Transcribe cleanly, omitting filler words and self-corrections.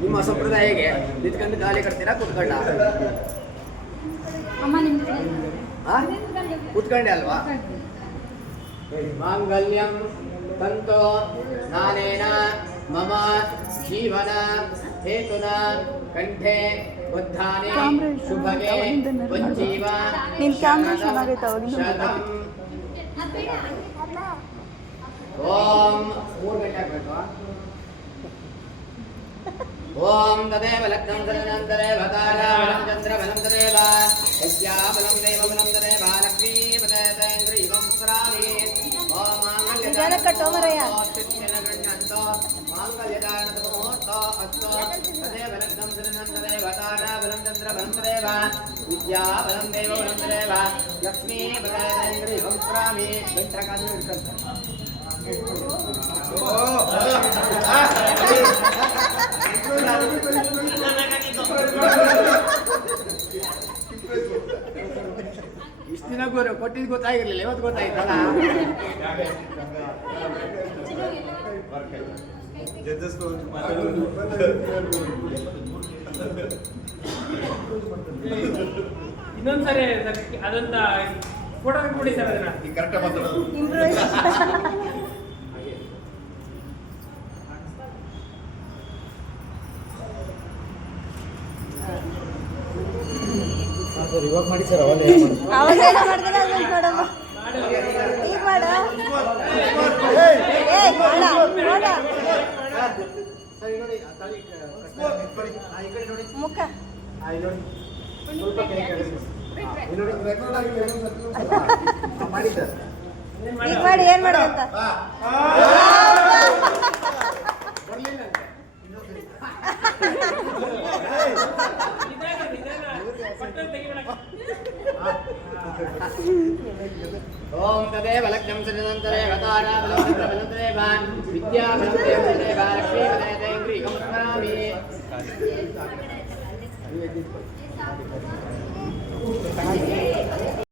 ನಿಮ್ಮ ಸಂಪ್ರದಾಯಕ್ಕೆ ನಿಂತ್ಕೊಂಡು ಗಾಳಿ ಕಟ್ತೀರಾ ಕೂತ್ಕೊಂಡ ಕೂತ್ಕೊಂಡೆ ಅಲ್ವಾ? ಮಾಂಗಲ್ಯಂ ತಂತೋ ನಾನೇನ ಮಮ ಜೀವನ ಹೇತುನ ಕಂಠೆ ಬದ್ಧಾನೆ ಶುಭಗೆ ವಂಜೀವ ಶತಂ. ಓಂ 3 ಗಂಟೆ ಆಗ್ಬೇಕು. ಓಂ ತದೇವ ಲಗ್ನಂ ತದನಂತರೇವ ತಾರಾಬಲಂ ಚಂದ್ರಬಲಂ ತದೇವ ಯಸ್ಯಾಬಲಂ ದೇವಬಲಂ ತದೇವ ಲಕ್ಷ್ಮೀ ಪದೇತೇಂದ್ರಿಯಂ ಸ್ಮರಾಮಿ. ಓಂ ಮಾಂಗಲ್ಯದಾರಣಮುಹೂರ್ತೋ ಅಸ್ತು ತದೇವ ಲಗ್ನಂ ತದನಂತರೇವ ತಾರಾಬಲಂ ಚಂದ್ರಬಲಂ ತದೇವ ವಿದ್ಯಾಬಲಂ ದೇವಬಲಂ ತದೇವ ಲಕ್ಷ್ಮೀ ಪದೇತೇಂದ್ರಿಯಂ ಸ್ಮರಾಮಿ. ಗಂಟಕಾಲು ಇಟ್ಕೊಂತಾರೆ. ಇಷ್ಟು ದಿನ ಕೊಟ್ಟಿದ್ದು ಗೊತ್ತಾಗಿರ್ಲಿಲ್ಲ, ಇವತ್ತು ಗೊತ್ತಾಯ್ತಲ್ಲ. ಇನ್ನೊಂದ್ಸರಿ ಅದೊಂದ ಫೋಟೋ ಕೊಡಿ ಸರ್. ಅದನ್ನ ಕರೆಕ್ಟ್ ಮಾತಾಡೋದು. ಇವಾಗ ಮಾಡಿ ಸರ್, ಅವಾಗ ಮುಖ ಮಾಡಿ ಏನ್ ಮಾಡೋದಂತ ಓಂ ತದೇವ ಲಗ್ನಂ ತದನಂತರೇವ ತಾರಾಬಲಂ ಚಂದ್ರಬಲಂ ತದೇವ ವಿದ್ಯಾಬಲಂ ದೇವಬಲಂ ತದೇವ ಲಕ್ಷ್ಮೀ ಪದೇತೇಂದ್ರಿಯಂ ಸ್ಮರಾಮಿ.